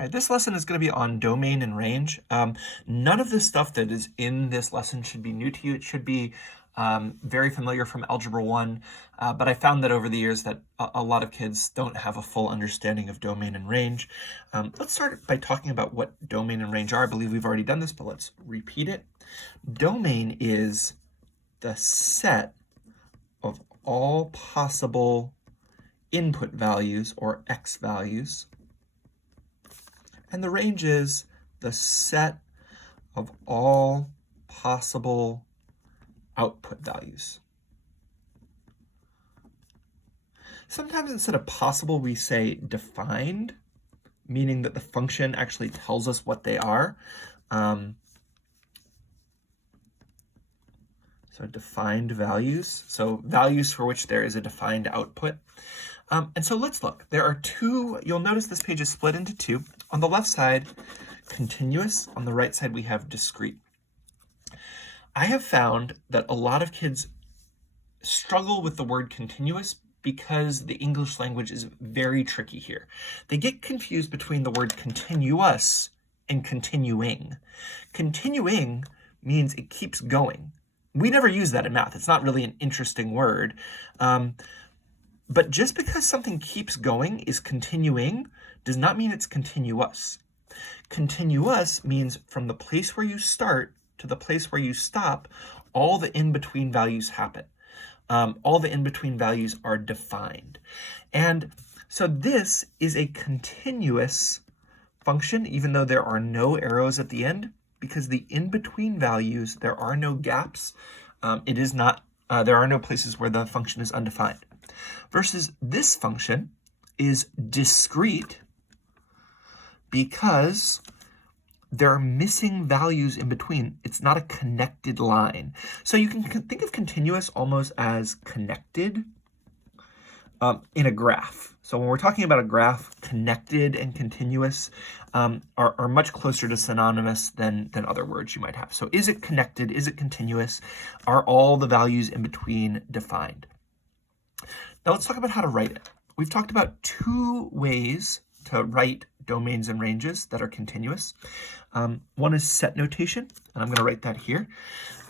All right, this lesson is going to be on domain and range. None of the stuff that is in this lesson should be new to you. It should be very familiar from Algebra 1, but I found that over the years that a lot of kids don't have a full understanding of domain and range. Let's start by talking about what domain and range are. I believe we've already done this, but let's repeat it. Domain is the set of all possible input values, or x values, and the range is the set of all possible output values. Sometimes instead of possible, we say defined, meaning that the function actually tells us what they are. So defined values, so values for which there is a defined output. And so let's look. There are two, you'll notice this page is split into two. On the left side, continuous. On the right side, we have discrete. I have found that a lot of kids struggle with the word continuous because the English language is very tricky here. They get confused between the word continuous and continuing. Continuing means it keeps going. We never use that in math. It's not really an interesting word. But just because something keeps going is continuing does not mean it's continuous. Continuous means from the place where you start to the place where you stop, all the in-between values happen. All the in-between values are defined. And so this is a continuous function, even though there are no arrows at the end, because the in-between values, there are no gaps. There are no places where the function is undefined. Versus this function is discrete because there are missing values in between. It's not a connected line. So you can think of continuous almost as connected in a graph. So when we're talking about a graph, connected and continuous are much closer to synonymous than other words you might have. So is it connected? Is it continuous? Are all the values in between defined? Now let's talk about how to write it. We've talked about two ways to write domains and ranges that are continuous. One is set notation, and I'm going to write that here.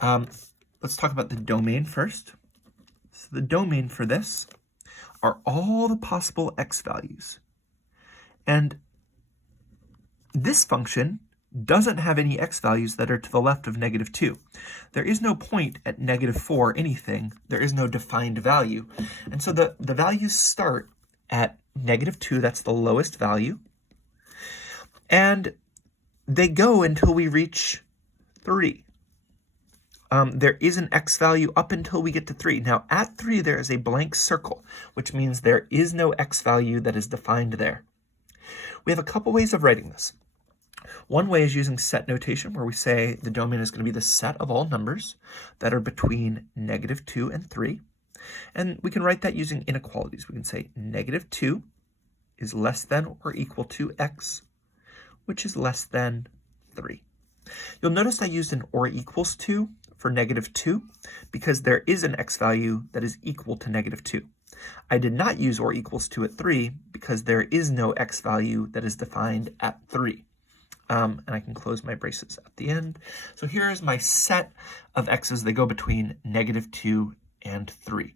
Let's talk about the domain first. So the domain for this are all the possible x values. And this function doesn't have any x values that are to the left of -2. There is no point at -4 anything. There is no defined value. And so the values start at -2, that's the lowest value. And they go until we reach 3. There is an x value up until we get to 3. Now at 3, there is a blank circle, which means there is no x value that is defined there. We have a couple ways of writing this. One way is using set notation, where we say the domain is going to be the set of all numbers that are between -2 and 3. And we can write that using inequalities. We can say -2 is less than or equal to x, which is less than 3. You'll notice I used an or equals to for -2 because there is an x value that is equal to -2. I did not use or equals to at 3 because there is no x value that is defined at 3. And I can close my braces at the end. So here is my set of x's. They go between -2 and 3.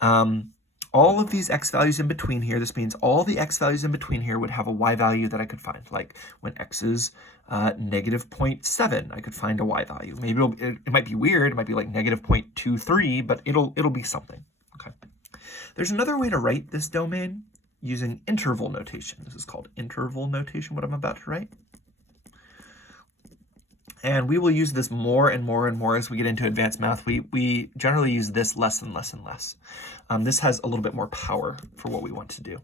All of these x values in between here, this means all the x values in between here would have a y value that I could find. Like when x is -0.7, I could find a y value. Maybe it might be weird. It might be like -0.23, but it'll be something. Okay. There's another way to write this domain using interval notation. This is called interval notation, what I'm about to write. And we will use this more and more and more as we get into advanced math. We generally use this less and less and less. This has a little bit more power for what we want to do.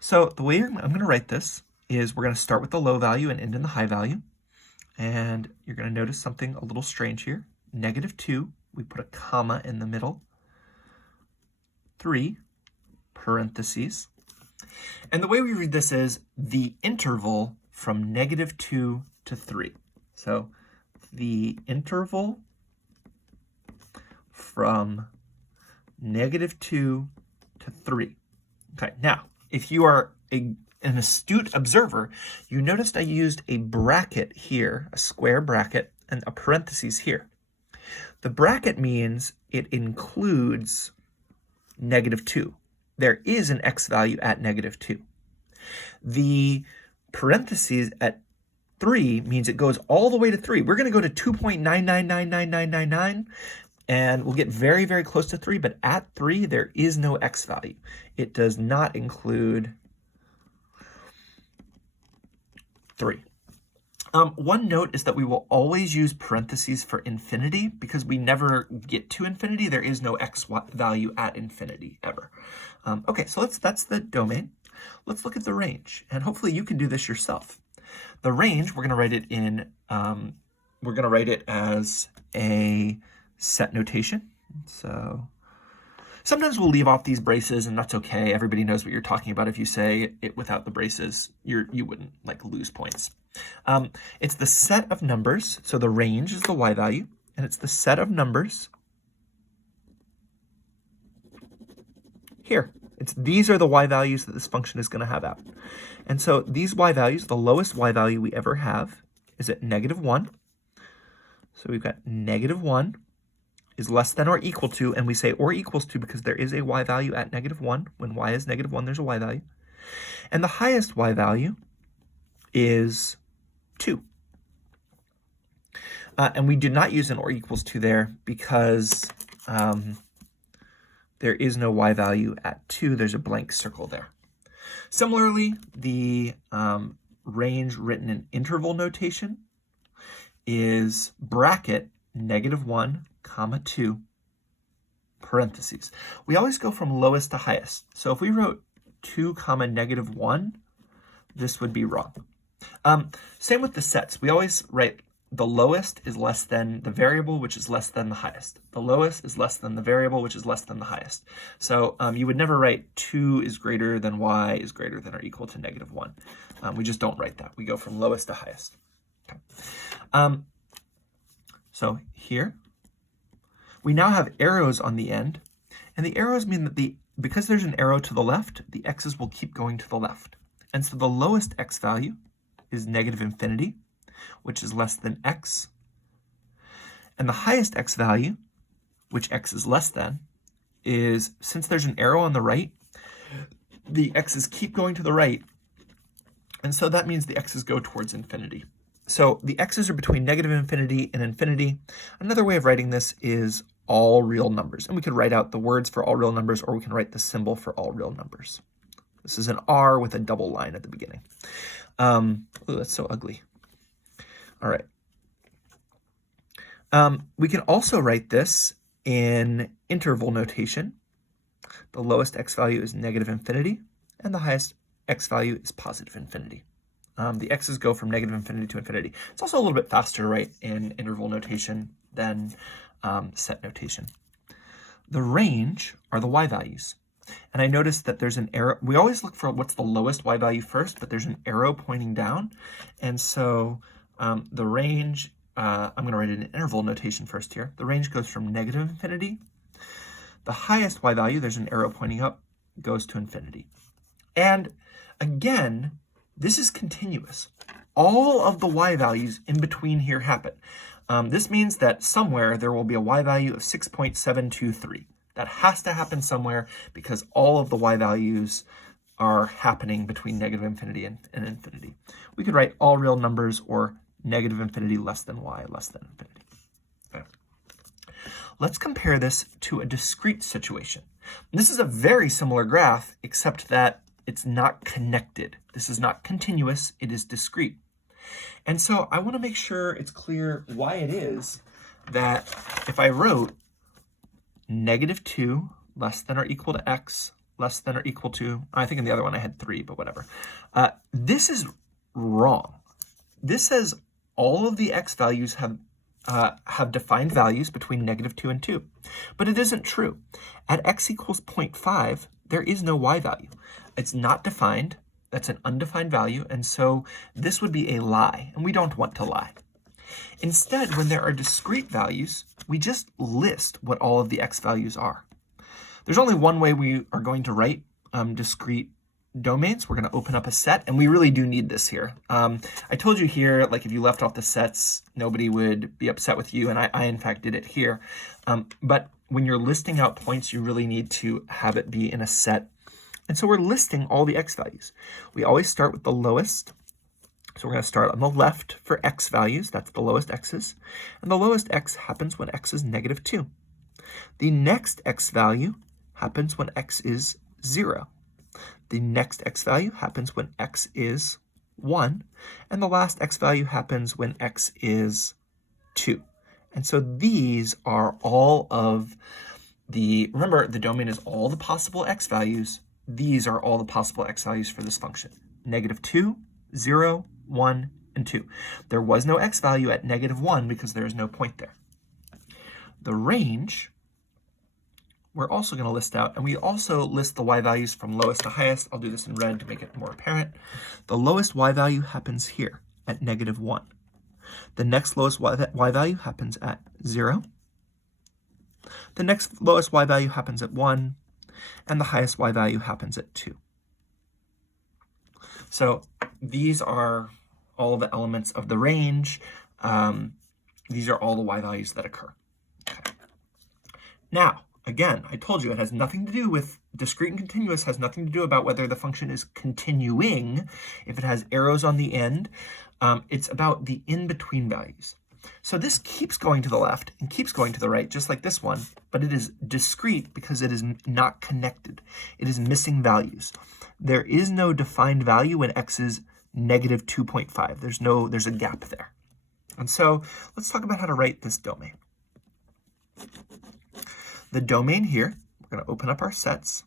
So the way I'm going to write this is we're going to start with the low value and end in the high value. And you're going to notice something a little strange here. -2, we put a comma in the middle. 3, parentheses. And the way we read this is the interval from -2 to 3. So the interval from -2 to 3. Okay, now, if you are an astute observer, you noticed I used a bracket here, a square bracket, and a parentheses here. The bracket means it includes -2. There is an x value at -2. The parentheses at 3 means it goes all the way to 3. We're going to go to 2.9999999, and we'll get very, very close to 3, but at 3, there is no x value. It does not include 3. One note is that we will always use parentheses for infinity because we never get to infinity. There is no x value at infinity ever. Okay, so that's the domain. Let's look at the range, and hopefully you can do this yourself. The range, we're going to write it in, we're going to write it as a set notation. So sometimes we'll leave off these braces, and that's okay. Everybody knows what you're talking about. If you say it without the braces, you wouldn't like lose points. It's the set of numbers. So the range is the y value, and it's the set of numbers here. These are the y values that this function is going to have out. And so these y values, the lowest y value we ever have is at -1. So we've got -1 is less than or equal to, and we say or equals to because there is a y value at -1. When y is -1, there's a y value. And the highest y value is 2. And we do not use an or equals to there because there is no y value at 2. There's a blank circle there. Similarly, the range written in interval notation is bracket -1, 2, parentheses. We always go from lowest to highest. So if we wrote 2, -1, this would be wrong. Same with the sets. We always write the lowest is less than the variable, which is less than the highest. The lowest is less than the variable, which is less than the highest. So you would never write 2 is greater than y is greater than or equal to -1. We just don't write that. We go from lowest to highest. Okay. So here, we now have arrows on the end, and the arrows mean that because there's an arrow to the left, the x's will keep going to the left. And so the lowest x value is -infinity, which is less than x. And the highest x value, which x is less than, is, since there's an arrow on the right, the x's keep going to the right. And so that means the x's go towards infinity. So the x's are between -infinity and infinity. Another way of writing this is all real numbers. And we could write out the words for all real numbers, or we can write the symbol for all real numbers. This is an R with a double line at the beginning. Oh, that's so ugly. All right. We can also write this in interval notation. The lowest x value is -infinity, and the highest x value is +infinity. The x's go from -infinity to infinity. It's also a little bit faster to write in interval notation than set notation. The range are the y values. And I noticed that there's an arrow. We always look for what's the lowest y value first, but there's an arrow pointing down. And so the range, I'm going to write it in interval notation first here. The range goes from -infinity. The highest y value, there's an arrow pointing up, goes to infinity. And again, this is continuous. All of the y values in between here happen. This means that somewhere there will be a y value of 6.723. That has to happen somewhere because all of the y values are happening between -infinity and infinity. We could write all real numbers or -infinity less than y less than infinity. Okay. Let's compare this to a discrete situation. This is a very similar graph, except that it's not connected. This is not continuous, it is discrete. And so I want to make sure it's clear why it is that if I wrote -2 less than or equal to x less than or equal to, I think in the other one I had 3, but whatever. This is wrong. This says all of the x values have defined values between -2 and 2, but it isn't true. At x equals 0.5, there is no y value. It's not defined. That's an undefined value, and so this would be a lie, and we don't want to lie. Instead, when there are discrete values, we just list what all of the x values are. There's only one way we are going to write discrete domains, we're going to open up a set, and we really do need this here. I told you here, like if you left off the sets, nobody would be upset with you, and I in fact did it here. But when you're listing out points, you really need to have it be in a set. And so we're listing all the x values. We always start with the lowest. So we're going to start on the left for x values. That's the lowest x's. And the lowest x happens when x is -2. The next x value happens when x is 0. The next x value happens when x is 1. And the last x value happens when x is 2. And so these are all of the, remember, the domain is all the possible x values. These are all the possible x values for this function. -2, 0, 1, and 2. There was no x value at -1 because there is no point there. The range, we're also going to list out, and we also list the y values from lowest to highest. I'll do this in red to make it more apparent. The lowest y value happens here at -1. The next lowest y value happens at 0. The next lowest y value happens at 1. And the highest y value happens at 2. So these are all the elements of the range. These are all the y values that occur. Okay. Now, again, I told you it has nothing to do with discrete and continuous, has nothing to do about whether the function is continuing. If it has arrows on the end, it's about the in-between values. So this keeps going to the left and keeps going to the right, just like this one, but it is discrete because it is not connected. It is missing values. There is no defined value when x is -2.5. There's a gap there. And so let's talk about how to write this domain. The domain here, we're going to open up our sets.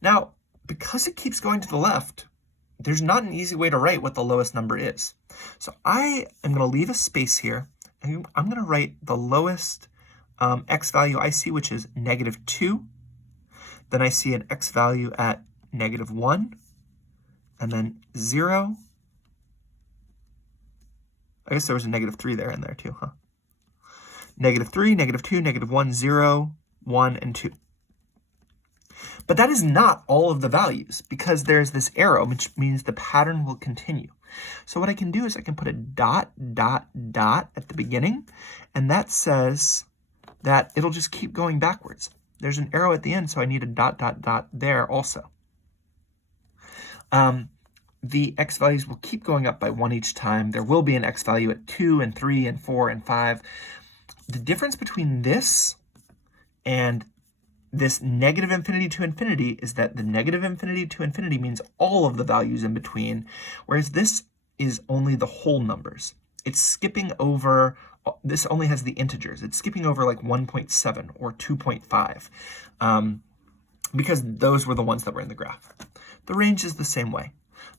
Now, because it keeps going to the left, there's not an easy way to write what the lowest number is. So I am going to leave a space here, and I'm going to write the lowest x value I see, which is -2. Then I see an x value at -1, and then 0. I guess there was a -3 there in there too, huh? -3, -2, -1, 0, 1, and 2. But that is not all of the values because there's this arrow, which means the pattern will continue. So what I can do is I can put a dot, dot, dot at the beginning, and that says that it'll just keep going backwards. There's an arrow at the end, so I need a dot, dot, dot there also. The x values will keep going up by 1 each time. There will be an x value at 2 and 3 and 4 and 5. The difference between this and this -∞ to infinity is that the -∞ to infinity means all of the values in between, whereas this is only the whole numbers. It's skipping over, this only has the integers. It's skipping over like 1.7 or 2.5 because those were the ones that were in the graph. The range is the same way.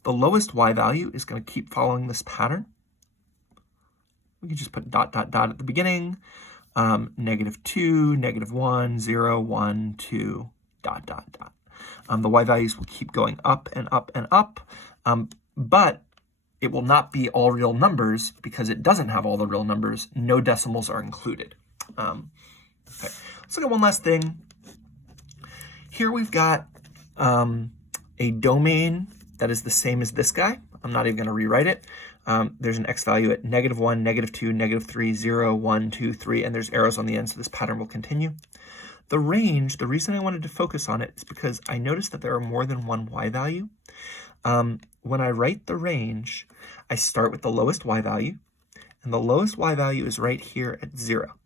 The lowest y value is going to keep following this pattern. We can just put dot, dot, dot at the beginning. -2, -1, 0, 1, 2, dot, dot, dot. The y values will keep going up and up and up, but it will not be all real numbers because it doesn't have all the real numbers. No decimals are included. Okay. Let's look at one last thing. Here we've got a domain that is the same as this guy. I'm not even going to rewrite it. There's an x value at -1, -2, -3, 0, 1, 2, 3, and there's arrows on the end, so this pattern will continue. The range, the reason I wanted to focus on it is because I noticed that there are more than one y value. When I write the range, I start with the lowest y value, and the lowest y value is right here at 0.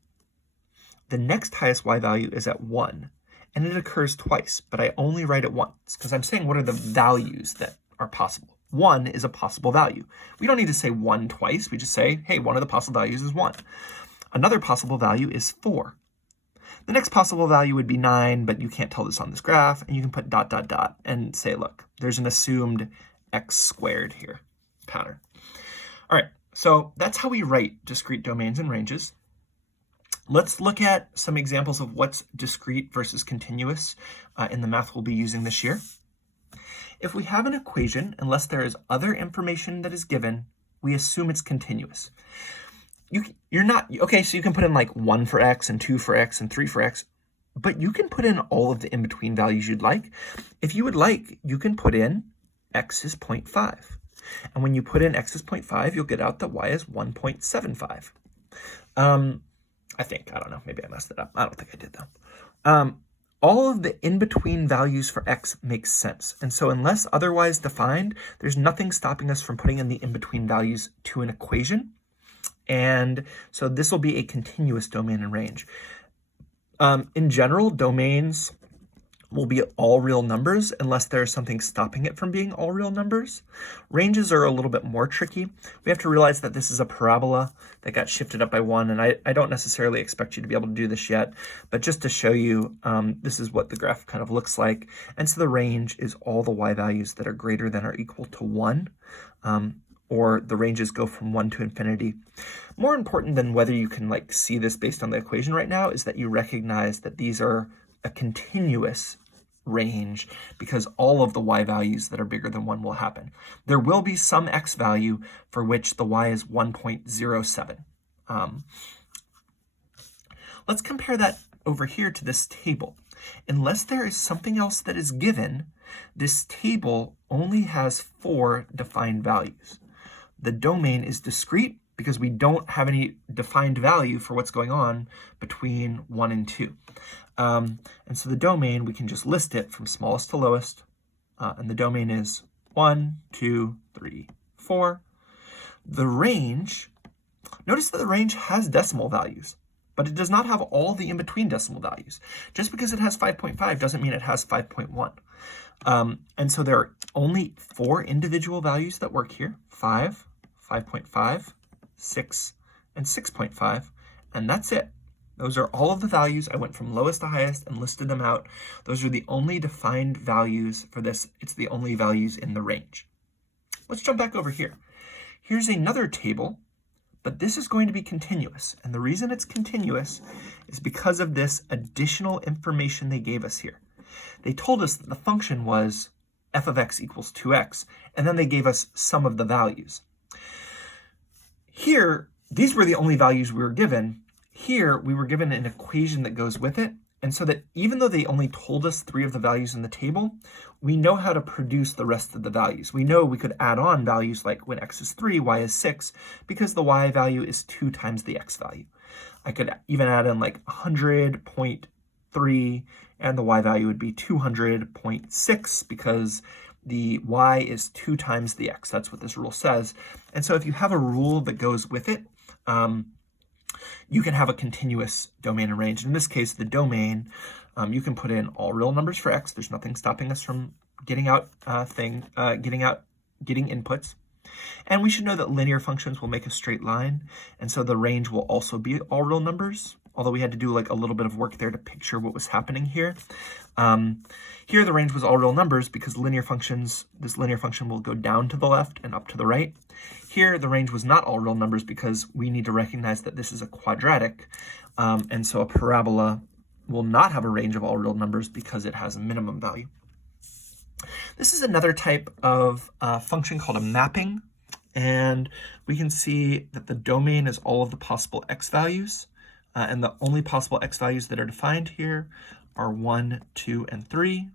The next highest y value is at 1, and it occurs twice, but I only write it once because I'm saying what are the values that are possible. 1 is a possible value. We don't need to say 1 twice. We just say, hey, one of the possible values is 1. Another possible value is 4. The next possible value would be 9, but you can't tell this on this graph, and you can put dot, dot, dot, and say, look, there's an assumed x squared here pattern. All right, so that's how we write discrete domains and ranges. Let's look at some examples of what's discrete versus continuous in the math we'll be using this year. If we have an equation, unless there is other information that is given, we assume it's continuous. You're not, okay, so you can put in like 1 for x and 2 for x and 3 for x. but you can put in all of the in-between values you'd like. If you would like, you can put in x is 0.5. And when you put in x is 0.5, you'll get out that y is 1.75. I think, I don't know, maybe I messed it up. I don't think I did though. All of the in-between values for x makes sense. And so unless otherwise defined, there's nothing stopping us from putting in the in-between values to an equation. And so this will be a continuous domain and range. In general, domains will be all real numbers unless there's something stopping it from being all real numbers. Ranges are a little bit more tricky. We have to realize that this is a parabola that got shifted up by 1, and I don't necessarily expect you to be able to do this yet, but just to show you, this is what the graph kind of looks like. And so the range is all the y values that are greater than or equal to 1, or the ranges go from 1 to infinity. More important than whether you can like see this based on the equation right now is that you recognize that these are a continuous range because all of the y values that are bigger than 1 will happen. There will be some x value for which the y is 1.07. Let's compare that over here to this table. Unless there is something else that is given, this table only has 4 defined values. The domain is discrete because we don't have any defined value for what's going on between 1 and 2. And so the domain, we can just list it from smallest to lowest. And the domain is 1, 2, 3, 4. The range, notice that the range has decimal values, but it does not have all the in-between decimal values. Just because it has 5.5 doesn't mean it has 5.1. And so there are only 4 individual values that work here, 5, 5.5, 6, and 6.5, and that's it. Those are all of the values. I went from lowest to highest and listed them out. Those are the only defined values for this. It's the only values in the range. Let's jump back over here. Here's another table, but this is going to be continuous. And the reason it's continuous is because of this additional information they gave us here. They told us that the function was f of x equals 2x, and then they gave us some of the values. Here, these were the only values we were given. Here, we were given an equation that goes with it, and so that even though they only told us 3 of the values in the table, we know how to produce the rest of the values. We know we could add on values like when x is 3, y is 6, because the y value is 2 times the x value. I could even add in like 100.3, and the y value would be 200.6, because the y is 2 times the x. That's what this rule says. And so if you have a rule that goes with it, you can have a continuous domain and range. In this case, the domain, you can put in all real numbers for x. There's nothing stopping us from getting out getting inputs. And we should know that linear functions will make a straight line, and so the range will also be all real numbers, although we had to do like a little bit of work there to picture what was happening here. Here the range was all real numbers because this linear function will go down to the left and up to the right. Here the range was not all real numbers because we need to recognize that this is a quadratic, and so a parabola will not have a range of all real numbers because it has a minimum value. This is another type of function called a mapping, and we can see that the domain is all of the possible x values, and the only possible x values that are defined here are 1, 2, and 3,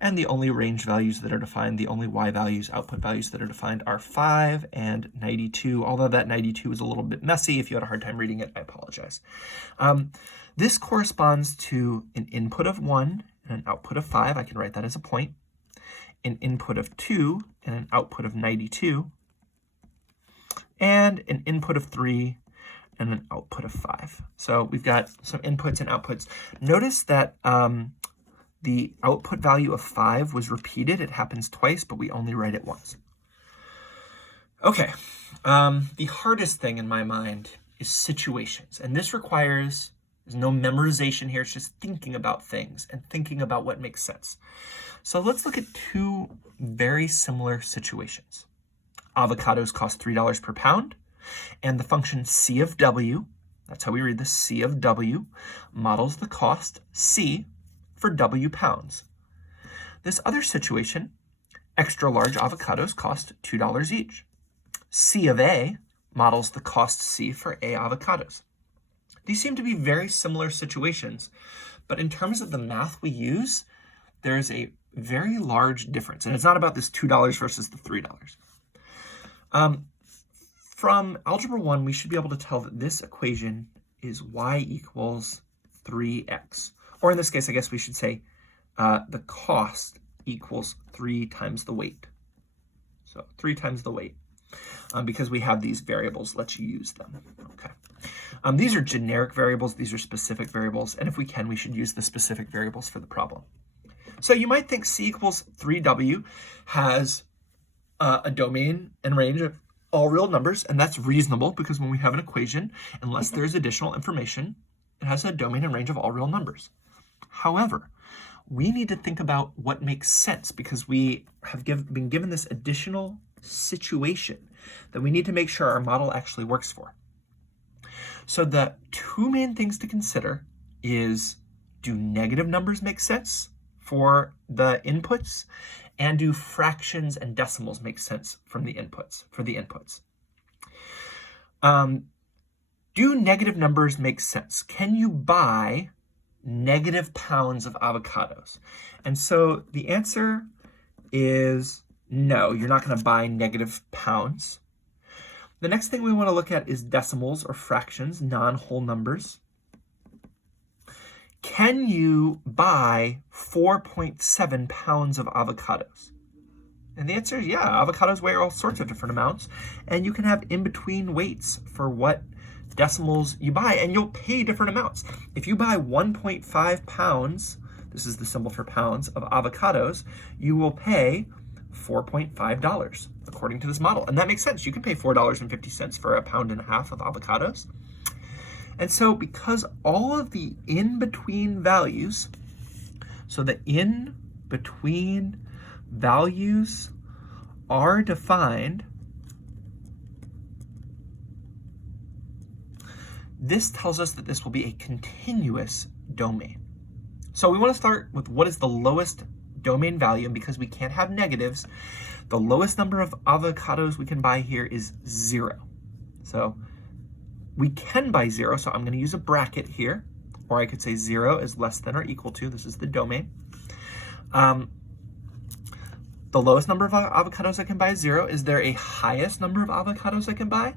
and the only range values that are defined, the only y values, output values that are defined are 5 and 92, although that 92 is a little bit messy. If you had a hard time reading it, I apologize. This corresponds to an input of 1 and an output of 5. I can write that as a point. An input of 2 and an output of 92, and an input of 3 and an output of 5. So we've got some inputs and outputs. Notice that the output value of 5 was repeated. It happens twice, but we only write it once. Okay, the hardest thing in my mind is situations, and this requires, there's no memorization here, it's just thinking about things and thinking about what makes sense. So let's look at 2 very similar situations. Avocados cost $3 per pound, and the function c of w, that's how we read this, c of w, models the cost c for w pounds. This other situation, extra large avocados cost $2 each. C of a models the cost c for a avocados. These seem to be very similar situations, But in terms of the math we use, there's a very large difference. And it's not about this $2 versus the $3. From Algebra 1, we should be able to tell that this equation is y equals 3x. Or in this case, I guess we should say the cost equals 3 times the weight. So 3 times the weight, because we have these variables, let you use them. Okay. These are generic variables. These are specific variables. And if we can, we should use the specific variables for the problem. So you might think C equals 3W has a domain and range of all real numbers, and that's reasonable because when we have an equation, unless there's additional information, it has a domain and range of all real numbers. However, we need to think about what makes sense because we have been given this additional situation that we need to make sure our model actually works for. So the two main things to consider is, do negative numbers make sense for the inputs? And do fractions and decimals make sense from the inputs, for the inputs? Do negative numbers make sense? Can you buy negative pounds of avocados? And so the answer is no, you're not going to buy negative pounds. The next thing we want to look at is decimals or fractions, non-whole numbers. Can you buy 4.7 pounds of avocados? And the answer is yeah, avocados weigh all sorts of different amounts, and you can have in-between weights for what decimals you buy, and you'll pay different amounts. If you buy 1.5 pounds, this is the symbol for pounds, of avocados, you will pay $4.5 according to this model. And that makes sense. You can pay $4.50 for 1.5 pounds of avocados. And so because all of the in-between values, so the in-between values are defined, this tells us that this will be a continuous domain. So we want to start with what is the lowest domain value, and because we can't have negatives, the lowest number of avocados we can buy here is 0. So we can buy 0, so I'm going to use a bracket here, or I could say 0 is less than or equal to, this is the domain. The lowest number of avocados I can buy is 0. Is there a highest number of avocados I can buy?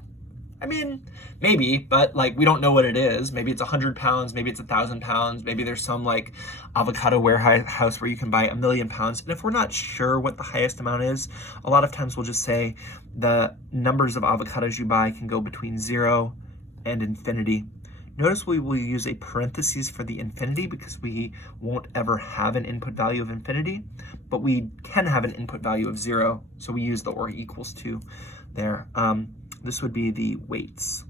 I mean, maybe, but like we don't know what it is. Maybe it's 100 pounds, maybe it's 1,000 pounds, maybe there's some like avocado warehouse where you can buy 1,000,000 pounds. And if we're not sure what the highest amount is, a lot of times we'll just say the numbers of avocados you buy can go between 0 and infinity. Notice we will use a parentheses for the infinity because we won't ever have an input value of infinity, but we can have an input value of 0, so we use the or equals to there. This would be the weights.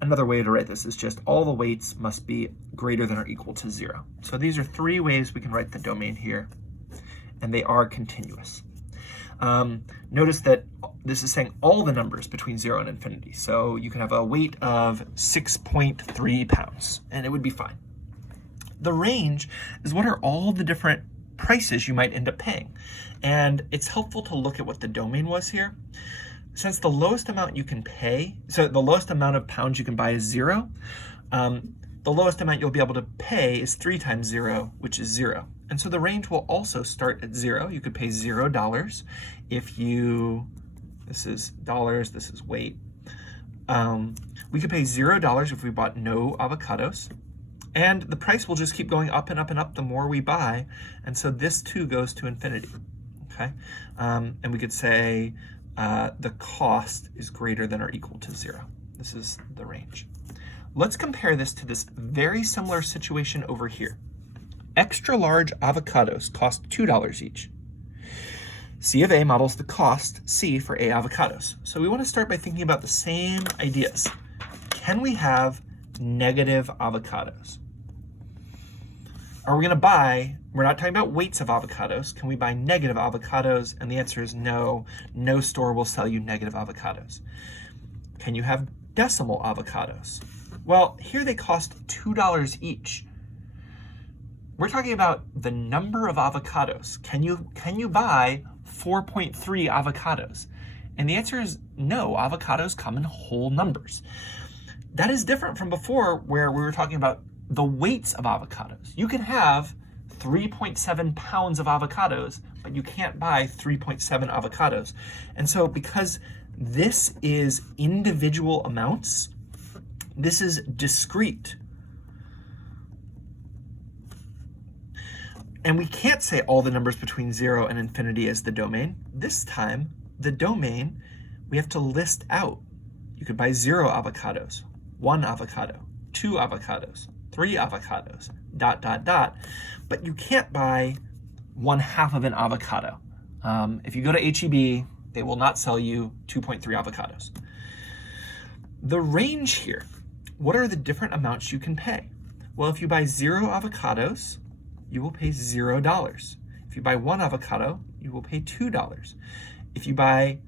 Another way to write this is just all the weights must be greater than or equal to 0. So these are 3 ways we can write the domain here, and they are continuous. Notice that this is saying all the numbers between 0 and infinity. So you can have a weight of 6.3 pounds, and it would be fine. The range is what are all the different prices you might end up paying. And it's helpful to look at what the domain was here. Since the lowest amount you can pay, so the lowest amount of pounds you can buy is 0, the lowest amount you'll be able to pay is 3 times 0, which is 0. And so the range will also start at 0. You could pay $0 if you, this is dollars, this is weight. We could pay $0 if we bought no avocados. And the price will just keep going up and up and up the more we buy. And so this too goes to infinity, okay? And we could say the cost is greater than or equal to 0. This is the range. Let's compare this to this very similar situation over here. Extra large avocados cost $2 each. C of A models the cost C for A avocados. So we want to start by thinking about the same ideas. Can we have negative avocados? Are we going to buy, we're not talking about weights of avocados, can we buy negative avocados? And the answer is no. No store will sell you negative avocados. Can you have decimal avocados? Well, here they cost $2 each. We're talking about the number of avocados. Can you buy 4.3 avocados? And the answer is no. Avocados come in whole numbers. That is different from before where we were talking about the weights of avocados. You can have 3.7 pounds of avocados, but you can't buy 3.7 avocados. And so because this is individual amounts, this is discrete. And we can't say all the numbers between 0 and infinity as the domain. This time, the domain, we have to list out. You could buy 0 avocados, 1 avocado, 2 avocados, 3 avocados, ... But you can't buy 1/2 of an avocado. If you go to H-E-B, they will not sell you 2.3 avocados. The range here, what are the different amounts you can pay? Well, if you buy 0 avocados, you will pay $0. If you buy 1 avocado, you will pay $2. If you buy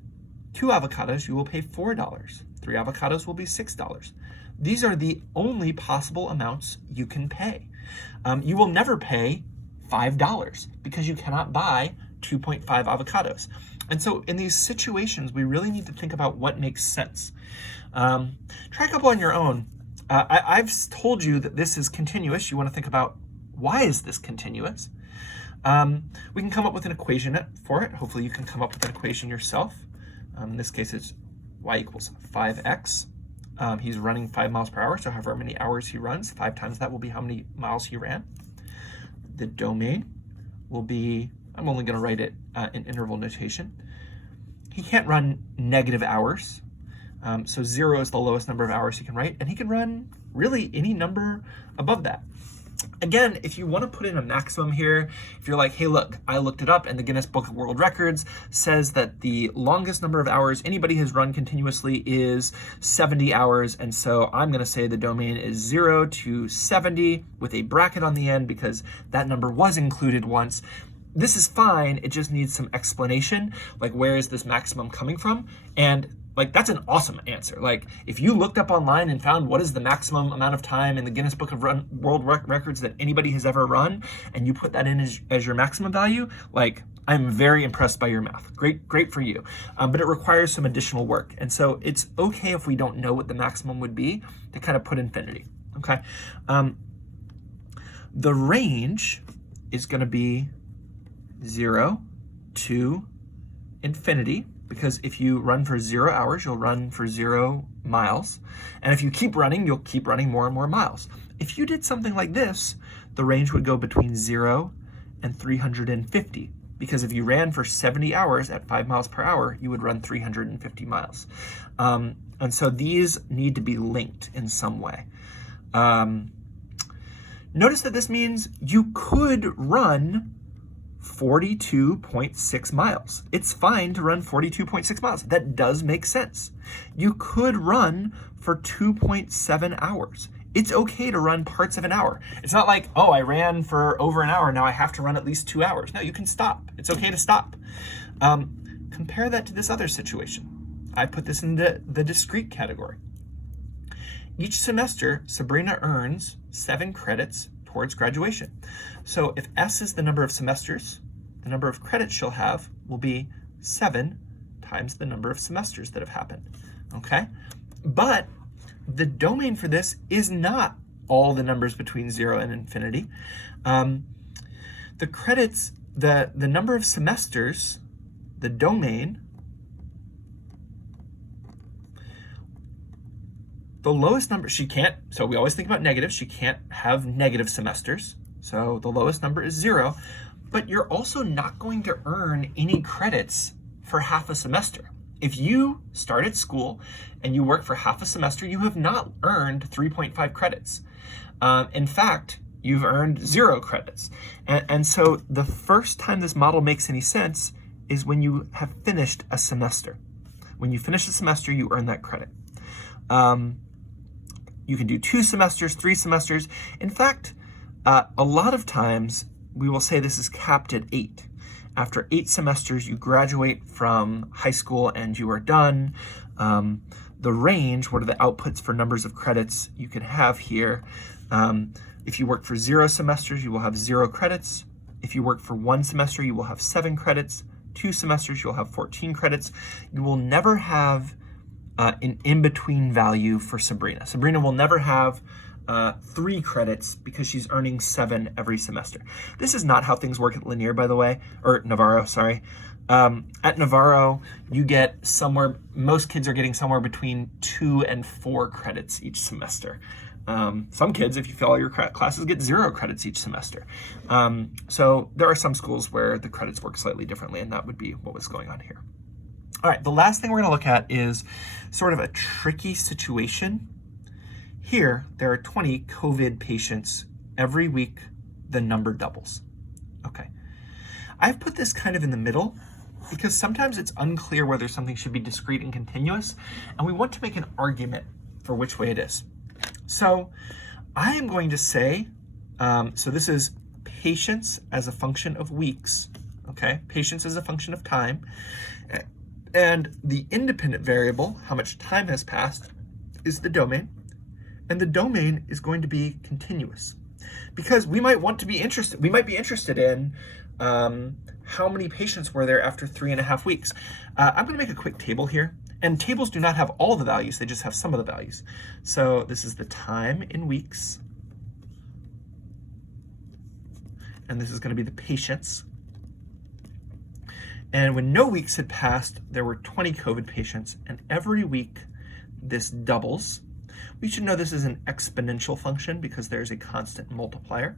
2 avocados, you will pay $4. 3 avocados will be $6. These are the only possible amounts you can pay. You will never pay $5 because you cannot buy 2.5 avocados. And so in these situations, we really need to think about what makes sense. Try a couple on your own. I've told you that this is continuous. You want to think about, why is this continuous? We can come up with an equation for it. Hopefully you can come up with an equation yourself. In this case, it's y equals 5x. He's running 5 miles per hour, so however many hours he runs, 5 times that will be how many miles he ran. The domain will be, I'm only going to write it in interval notation. He can't run negative hours, so 0 is the lowest number of hours he can write, and he can run really any number above that. Again, if you want to put in a maximum here, if you're like, hey, look, I looked it up and the Guinness Book of World Records says that the longest number of hours anybody has run continuously is 70 hours. And so I'm going to say the domain is 0 to 70 with a bracket on the end because that number was included once. This is fine. It just needs some explanation. Like, where is this maximum coming from? And like, that's an awesome answer. Like, if you looked up online and found what is the maximum amount of time in the Guinness Book of World Records that anybody has ever run, and you put that in as your maximum value, like, I'm very impressed by your math. Great for you. But it requires some additional work. And so it's okay if we don't know what the maximum would be to kind of put infinity, okay? The range is gonna be 0 to infinity, because if you run for 0 hours, you'll run for 0 miles. And if you keep running, you'll keep running more and more miles. If you did something like this, the range would go between 0 and 350, because if you ran for 70 hours at 5 miles per hour, you would run 350 miles. And so these need to be linked in some way. Notice that this means you could run 42.6 miles. It's fine to run 42.6 miles. That does make sense. You could run for 2.7 hours. It's okay to run parts of an hour. It's not like, oh, I ran for over an hour, now I have to run at least 2 hours. No, you can stop. It's okay to stop. Compare that to this other situation. I put this in the discrete category. Each semester, Sabrina earns 7 credits towards graduation. So if S is the number of semesters, the number of credits she'll have will be 7 times the number of semesters that have happened, okay? But the domain for this is not all the numbers between 0 and infinity. The credits, the number of semesters, the domain, the lowest number, she can't, so we always think about negatives, she can't have negative semesters. So the lowest number is 0, but you're also not going to earn any credits for half a semester. If you start at school and you work for half a semester, you have not earned 3.5 credits. In fact, you've earned 0 credits. And so the first time this model makes any sense is when you have finished a semester. When you finish a semester, you earn that credit. You can do 2 semesters, 3 semesters. In fact, a lot of times we will say this is capped at 8. After 8 semesters, you graduate from high school and you are done. The range, what are the outputs for numbers of credits you can have here? If you work for 0 semesters, you will have 0 credits. If you work for 1 semester, you will have 7 credits. 2 semesters, you'll have 14 credits. You will never have an in-between value for Sabrina. Sabrina will never have 3 credits because she's earning 7 every semester. This is not how things work at Lanier, by the way, or Navarro, sorry. At Navarro, you get most kids are getting somewhere between 2 and 4 credits each semester. Some kids, if you fail all your classes, get 0 credits each semester. So there are some schools where the credits work slightly differently, and that would be what was going on here. All right, the last thing we're going to look at is sort of a tricky situation. Here, there are 20 COVID patients. Every week, the number doubles. Okay. I've put this kind of in the middle because sometimes it's unclear whether something should be discrete and continuous, and we want to make an argument for which way it is. So I am going to say, so this is patience as a function of weeks, okay? Patience as a function of time. And the independent variable, how much time has passed, is the domain. And the domain is going to be continuous. Because we might be interested in how many patients were there after 3.5 weeks. I'm going to make a quick table here. And tables do not have all the values, they just have some of the values. So this is the time in weeks. And this is going to be the patients. And when no weeks had passed, there were 20 COVID patients, and every week this doubles. We should know this is an exponential function because there's a constant multiplier.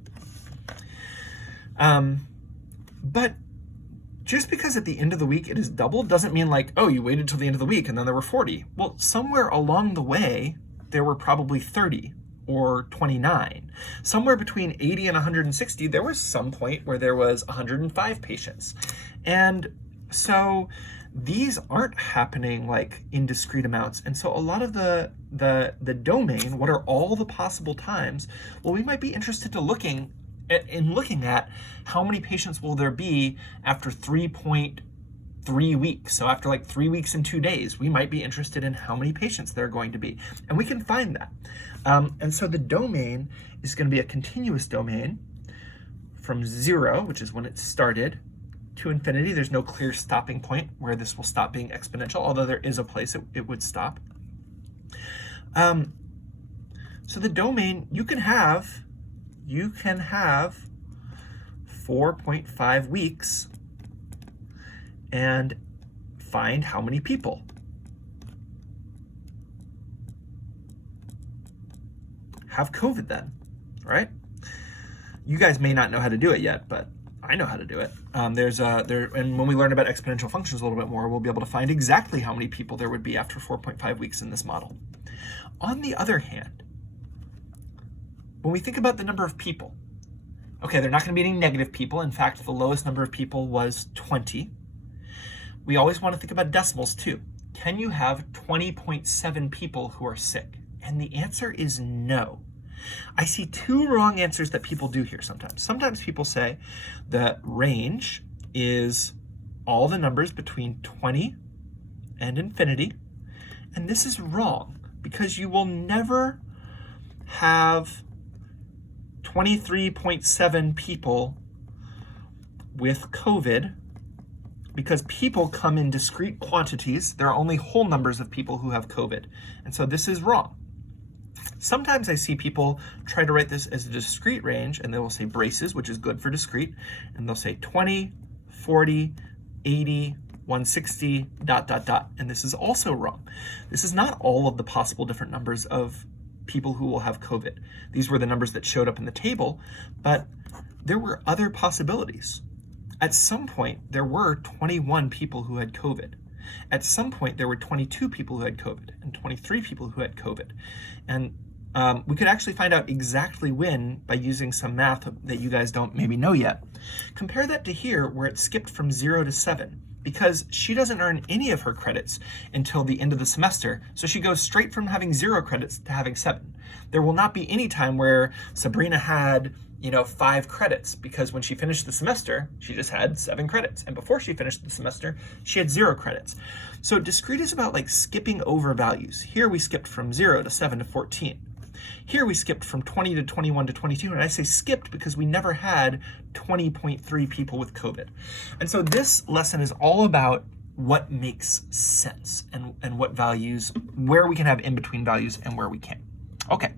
But just because at the end of the week it is doubled doesn't mean like, oh, you waited till the end of the week and then there were 40. Well, somewhere along the way, there were probably 30 or 29. Somewhere between 80 and 160, there was some point where there was 105 patients. And so these aren't happening like in discrete amounts. And so a lot of the domain, what are all the possible times? Well, we might be interested looking at how many patients will there be after 3.3 weeks. So after like 3 weeks and 2 days, we might be interested in how many patients there are going to be. And we can find that. And so the domain is going to be a continuous domain from 0, which is when it started, to infinity. There's no clear stopping point where this will stop being exponential, although there is a place it would stop. So the domain, you can have 4.5 weeks and find how many people. Have COVID then, right? You guys may not know how to do it yet, but I know how to do it. And when we learn about exponential functions a little bit more, we'll be able to find exactly how many people there would be after 4.5 weeks in this model. On the other hand, when we think about the number of people, okay, they're not going to be any negative people. In fact, the lowest number of people was 20. We always want to think about decimals too. Can you have 20.7 people who are sick? And the answer is no. I see 2 wrong answers that people do here sometimes. Sometimes people say the range is all the numbers between 20 and infinity. And this is wrong because you will never have 23.7 people with COVID because people come in discrete quantities. There are only whole numbers of people who have COVID. And so this is wrong. Sometimes I see people try to write this as a discrete range, and they will say braces, which is good for discrete, and they'll say 20, 40, 80, 160, ... And this is also wrong. This is not all of the possible different numbers of people who will have COVID. These were the numbers that showed up in the table, but there were other possibilities. At some point, there were 21 people who had COVID. At some point, there were 22 people who had COVID and 23 people who had COVID. And we could actually find out exactly when by using some math that you guys don't maybe know yet. Compare that to here where it skipped from 0 to 7 because she doesn't earn any of her credits until the end of the semester. So she goes straight from having 0 credits to having 7. There will not be any time where Sabrina had 5 credits because when she finished the semester, she just had 7 credits. And before she finished the semester, she had 0 credits. So discrete is about like skipping over values. Here we skipped from 0 to 7 to 14. Here we skipped from 20 to 21 to 22. And I say skipped because we never had 20.3 people with COVID. And so this lesson is all about what makes sense and what values, where we can have in-between values and where we can't. Okay.